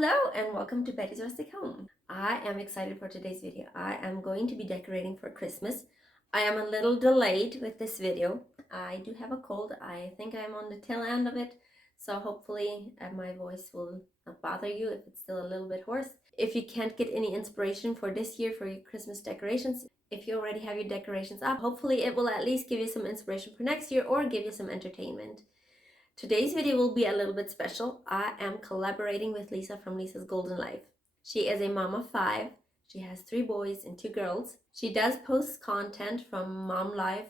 Hello and welcome to Betty's Rustic Home. I am excited for today's video. I am going to be decorating for Christmas. I am a little delayed with this video. I do have a cold. I think I'm on the tail end of it. So hopefully my voice will not bother you if it's still a little bit hoarse. If you can't get any inspiration for this year for your Christmas decorations, if you already have your decorations up, hopefully it will at least give you some inspiration for next year or give you some entertainment. Today's video will be a little bit special. I am collaborating with Lisa from Lisa's Golden Life. She is a mom of 5. She has 3 boys and 2 girls. She does post content from mom life,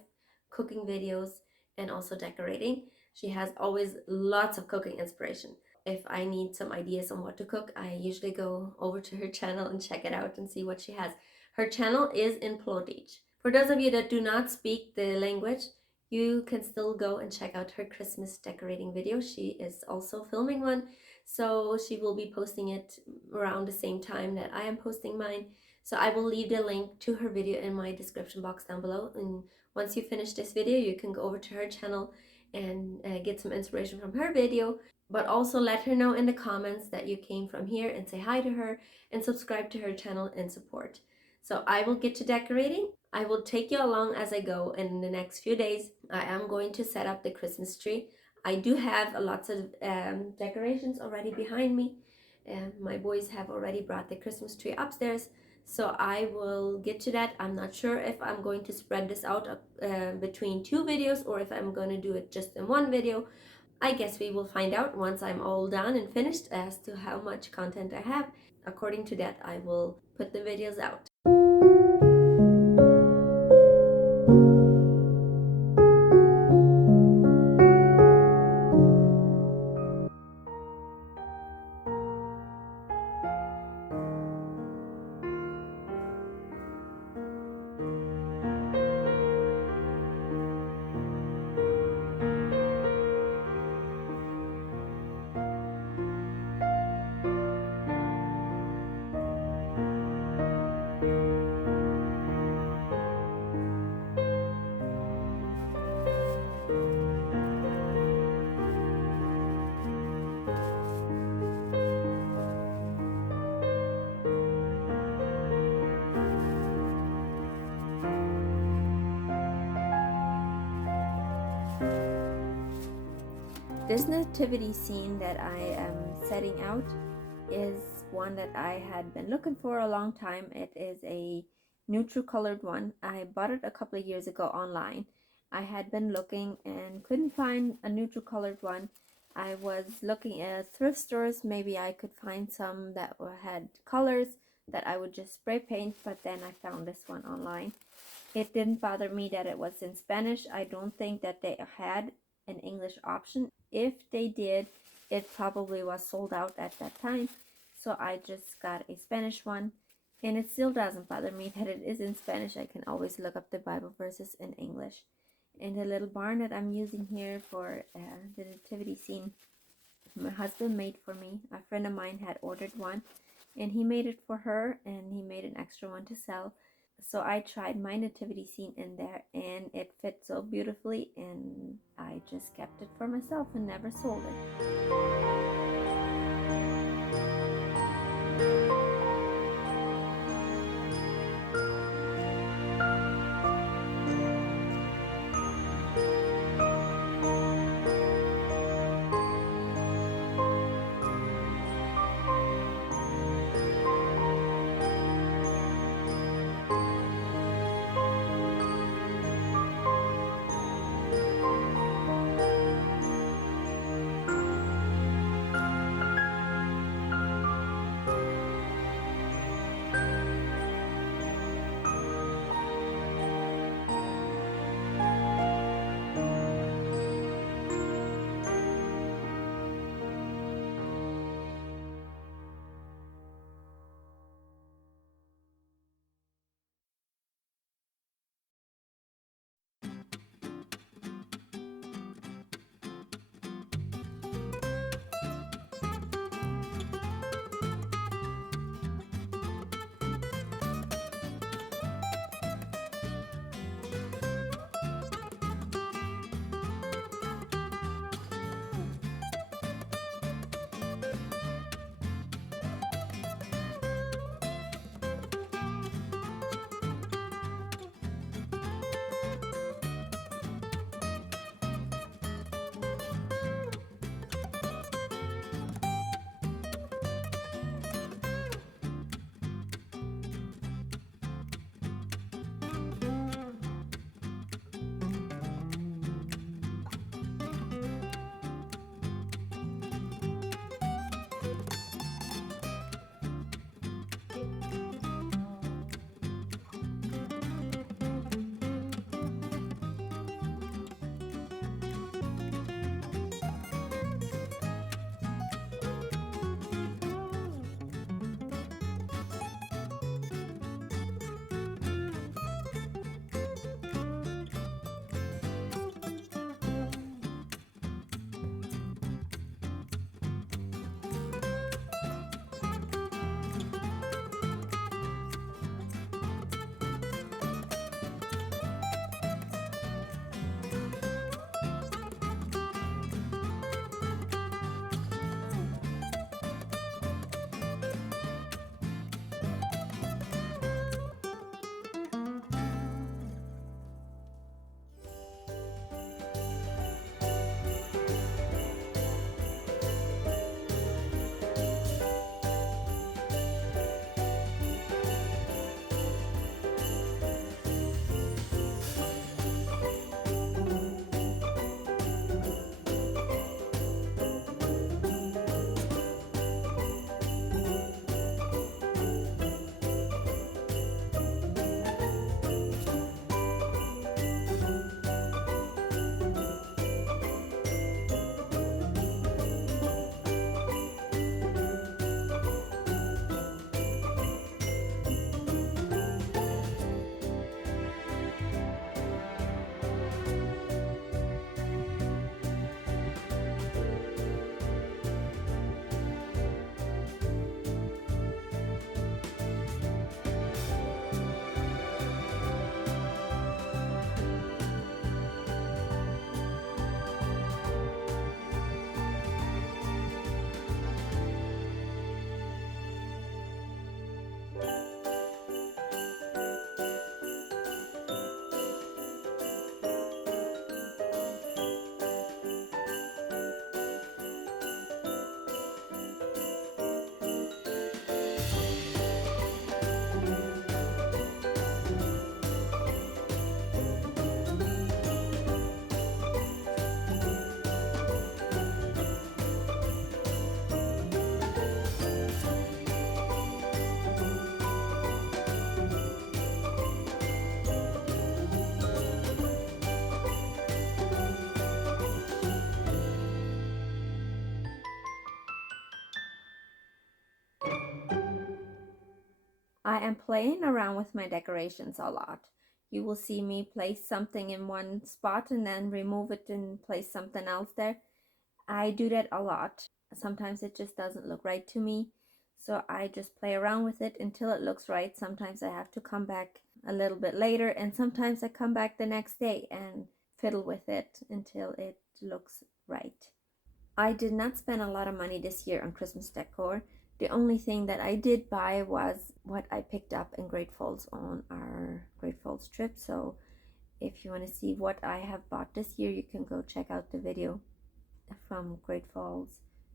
cooking videos, and also decorating. She has always lots of cooking inspiration. If I need some ideas on what to cook, I usually go over to her channel and check it out and see what she has. Her channel is in Plotich. For those of you that do not speak the language, you can still go and check out her Christmas decorating video. She is also filming one, so she will be posting it around the same time that I am posting mine. So I will leave the link to her video in my description box down below, and once you finish this video you can go over to her channel and get some inspiration from her video, but also let her know in the comments that you came from here and say hi to her and subscribe to her channel and support. So I will get to decorating. I will take you along as I go, and in the next few days I am going to set up the Christmas tree. I do have lots of decorations already behind me, and my boys have already brought the Christmas tree upstairs, so I will get to that. I'm not sure if I'm going to spread this out between 2 videos or if I'm going to do it just in one video. I guess we will find out once I'm all done and finished as to how much content I have. According to that, I will put the videos out. This nativity scene that I am setting out is one that I had been looking for a long time. It is a neutral colored one. I bought it a couple of years ago online. I had been looking and couldn't find a neutral colored one. I was looking at thrift stores. Maybe I could find some that had colors that I would just spray paint, but then I found this one online. It didn't bother me that it was in Spanish. I don't think that they had an English option. If they did, it probably was sold out at that time. So I just got a Spanish one, and it still doesn't bother me that it is in Spanish. I can always look up the Bible verses in English. And the little barn that I'm using here for the nativity scene, my husband made for me. A friend of mine had ordered one, and he made it for her, and he made an extra one to sell. So I tried my nativity scene in there, and it fit so beautifully, and I just kept it for myself and never sold it. I am playing around with my decorations a lot. You will see me place something in one spot and then remove it and place something else there. I do that a lot. Sometimes it just doesn't look right to me, so I just play around with it until it looks right. Sometimes I have to come back a little bit later, and sometimes I come back the next day and fiddle with it until it looks right. I did not spend a lot of money this year on Christmas decor. The only thing that I did buy was what I picked up in Great Falls on our Great Falls trip. So if you want to see what I have bought this year, you can go check out the video from Great Falls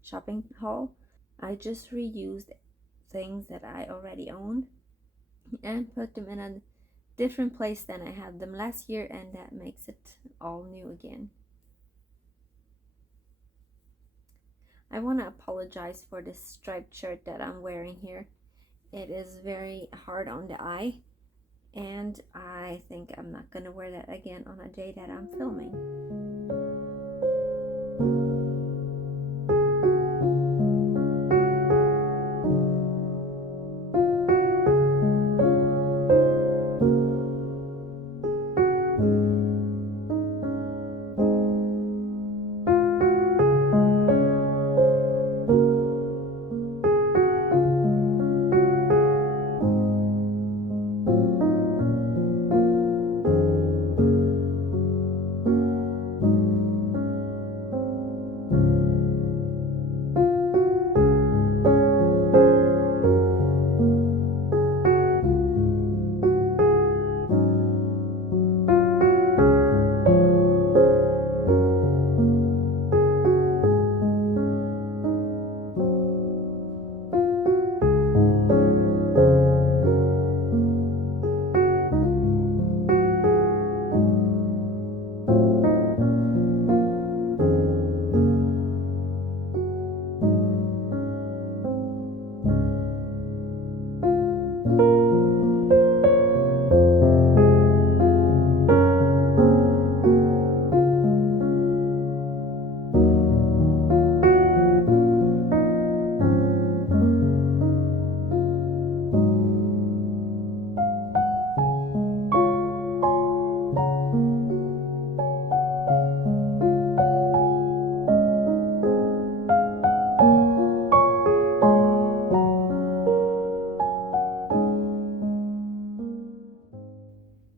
shopping haul. I just reused things that I already owned and put them in a different place than I had them last year, and that makes it all new again. I want to apologize for this striped shirt that I'm wearing here. It is very hard on the eye, and I think I'm not going to wear that again on a day that I'm filming.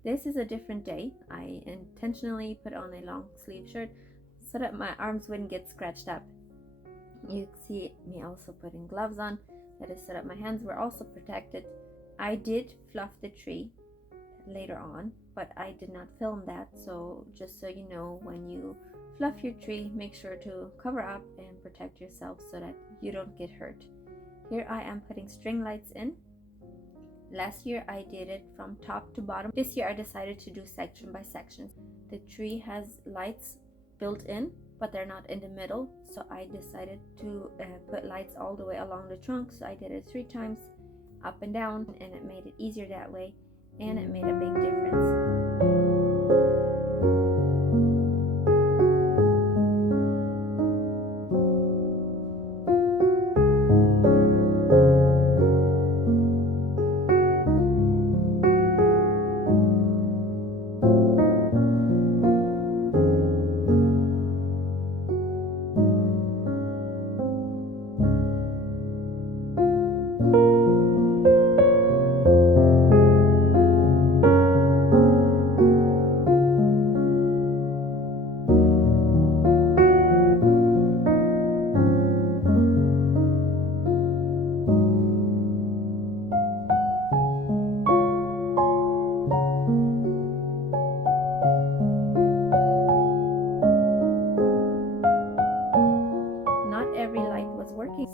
This is a different day. I intentionally put on a long sleeve shirt so that my arms wouldn't get scratched up. You see me also putting gloves on, that is so that my hands were also protected. I did fluff the tree later on, but I did not film that, so just so you know, when you fluff your tree, make sure to cover up and protect yourself so that you don't get hurt. Here I am putting string lights in. Last year I did it from top to bottom. This year I decided to do section by section. The tree has lights built in, but they're not in the middle, so I decided to put lights all the way along the trunk. So I did it 3 times up and down, and it made it easier that way, and it made a big difference.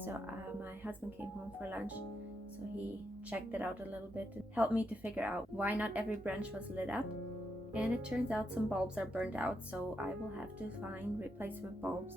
So my husband came home for lunch, so he checked it out a little bit and helped me to figure out why not every branch was lit up. And it turns out some bulbs are burned out, so I will have to find replacement bulbs.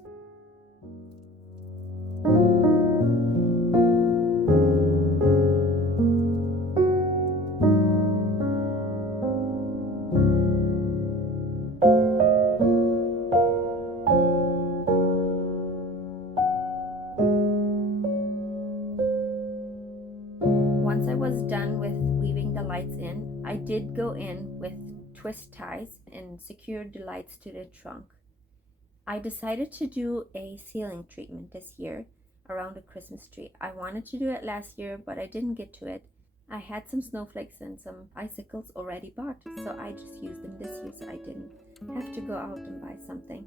Once I I was done with weaving the lights in, I did go in with twist ties and secured the lights to the trunk. I decided to do a ceiling treatment this year around the Christmas tree. I wanted to do it last year, but I didn't get to it. I had some snowflakes and some icicles already bought, so I just used them this year so I didn't have to go out and buy something.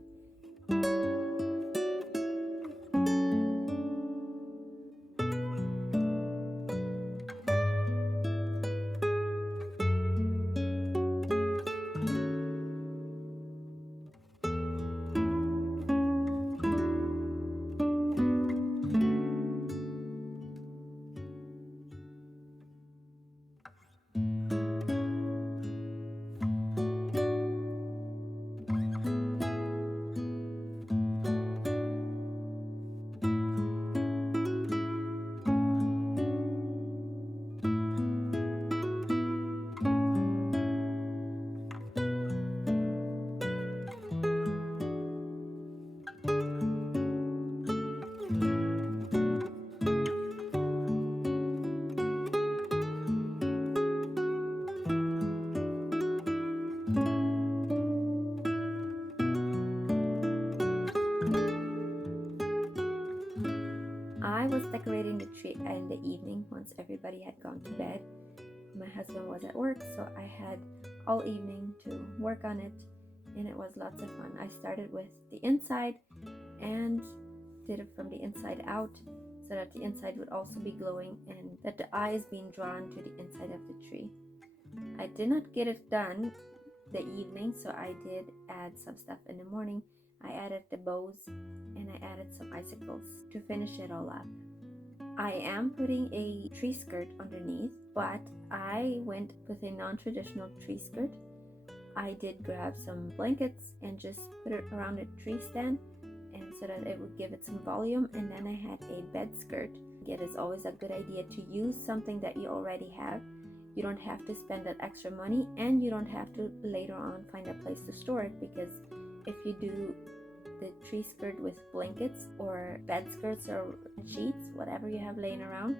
I was decorating the tree in the evening once everybody had gone to bed. My husband was at work, so I had all evening to work on it, and it was lots of fun. I started with the inside and did it from the inside out so that the inside would also be glowing and that the eyes being drawn to the inside of the tree. I did not get it done the evening, so I did add some stuff in the morning. I added the bows and I added some icicles to finish it all up. I am putting a tree skirt underneath, but I went with a non-traditional tree skirt. I did grab some blankets and just put it around the tree stand and so that it would give it some volume, and then I had a bed skirt. It is always a good idea to use something that you already have. You don't have to spend that extra money, and you don't have to later on find a place to store it, because if you do the tree skirt with blankets or bed skirts or sheets, whatever you have laying around,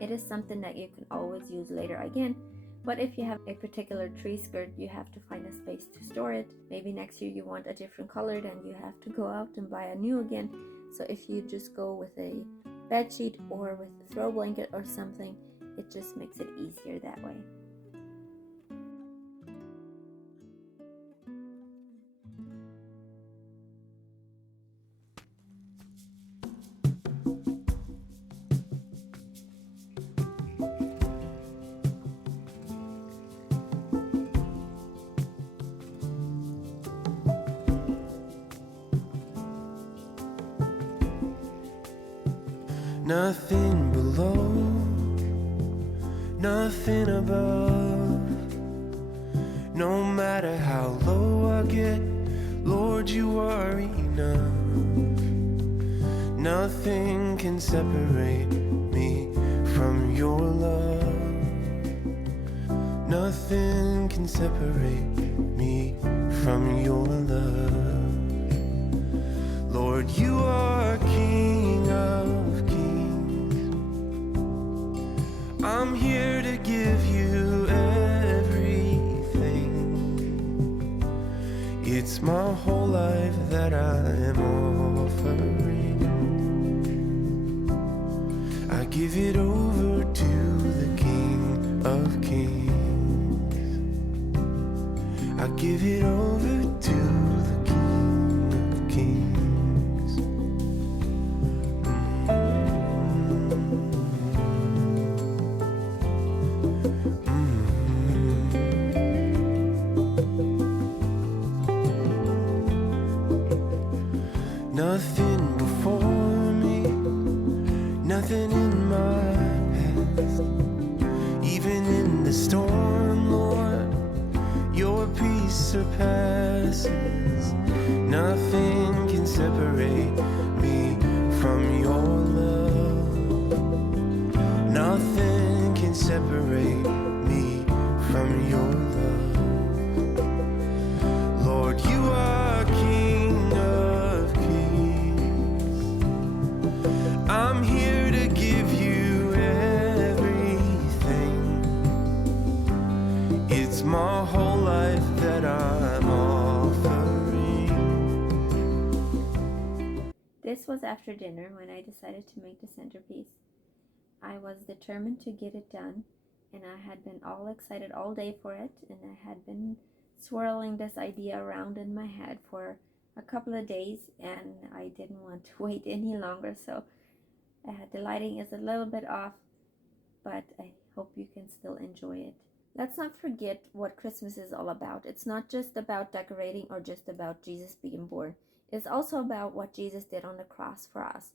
it is something that you can always use later again. But if you have a particular tree skirt, you have to find a space to store it. Maybe next year you want a different color, then you have to go out and buy a new again. So if you just go with a bed sheet or with a throw blanket or something, it just makes it easier that way. Nothing below, nothing above. No matter how low I get, Lord, you are enough. Nothing can separate me from your love. Nothing can separate me from your love. Lord, you are King of Kings. I'm here to give you everything. It's my whole life that I am offering. I give it over to the King of Kings. I give it over to the King of Kings. Nothing before me, nothing in my past. Even in the storm, Lord, your peace surpasses. Nothing can separate me from your love. Nothing can separate me from your love. Lord, you are King of Kings. I'm here to give you everything. was after dinner when I decided to make the centerpiece. I was determined to get it done, and I had been all excited all day for it, and I had been swirling this idea around in my head for a couple of days, and I didn't want to wait any longer, so the lighting is a little bit off, but I hope you can still enjoy it. Let's not forget what Christmas is all about. It's not just about decorating or just about Jesus being born. It's also about what Jesus did on the cross for us.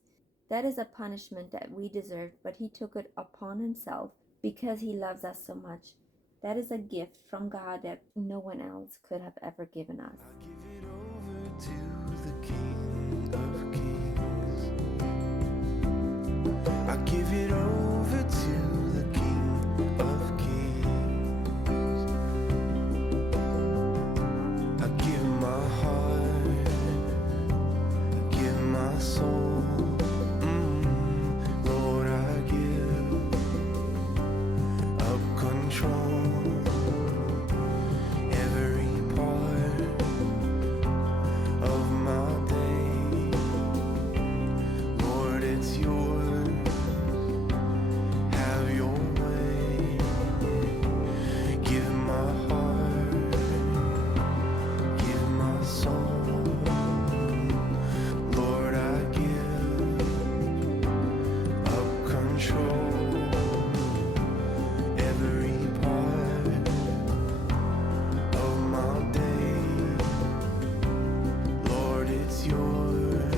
That is a punishment that we deserved, but he took it upon himself because he loves us so much. That is a gift from God that no one else could have ever given us. I give it over to the King of Kings. I give it over to the King of Kings. I give my heart, I give my soul. Lord, I give up control. Every part of my day, Lord, it's yours. Have your way. Give my heart, give my soul. Lord, I give up control. Every part of my day, Lord, it's yours.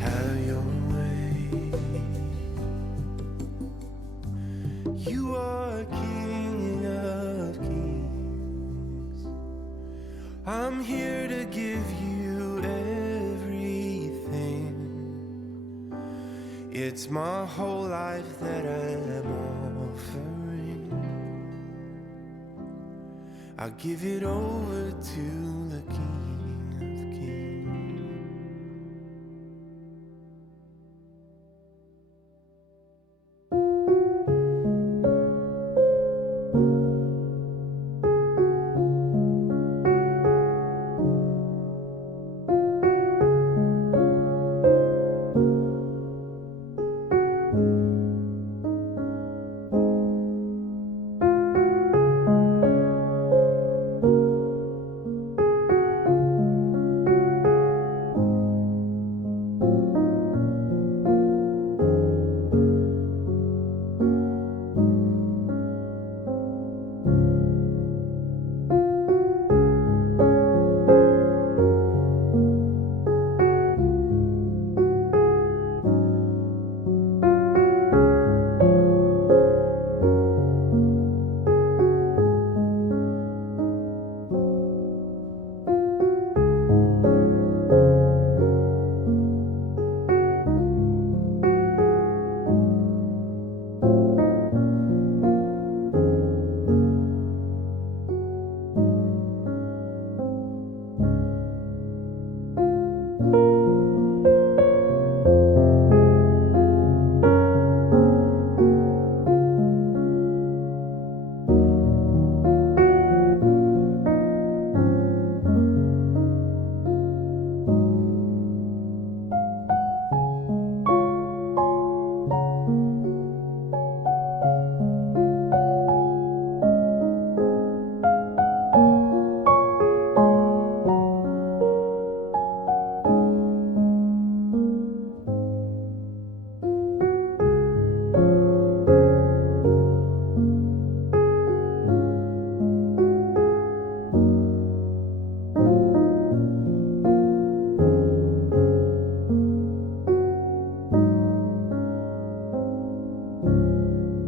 Have your way. You are King of Kings. I'm here to give you everything. It's my whole life that I'm offering. I give it over to the King of Kings.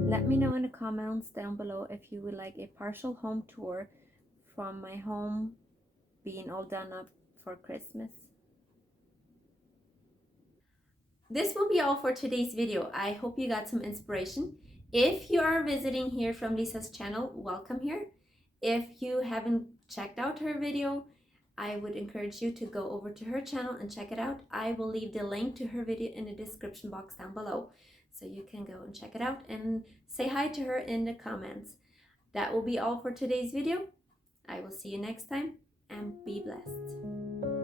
Let me know in the comments down below if you would like a partial home tour from my home being all done up for Christmas. This will be all for today's video. I hope you got some inspiration. If you are visiting here from Lisa's channel, welcome here. If you haven't checked out her video, I would encourage you to go over to her channel and check it out. I will leave the link to her video in the description box down below, so you can go and check it out and say hi to her in the comments. That will be all for today's video. I will see you next time, and be blessed.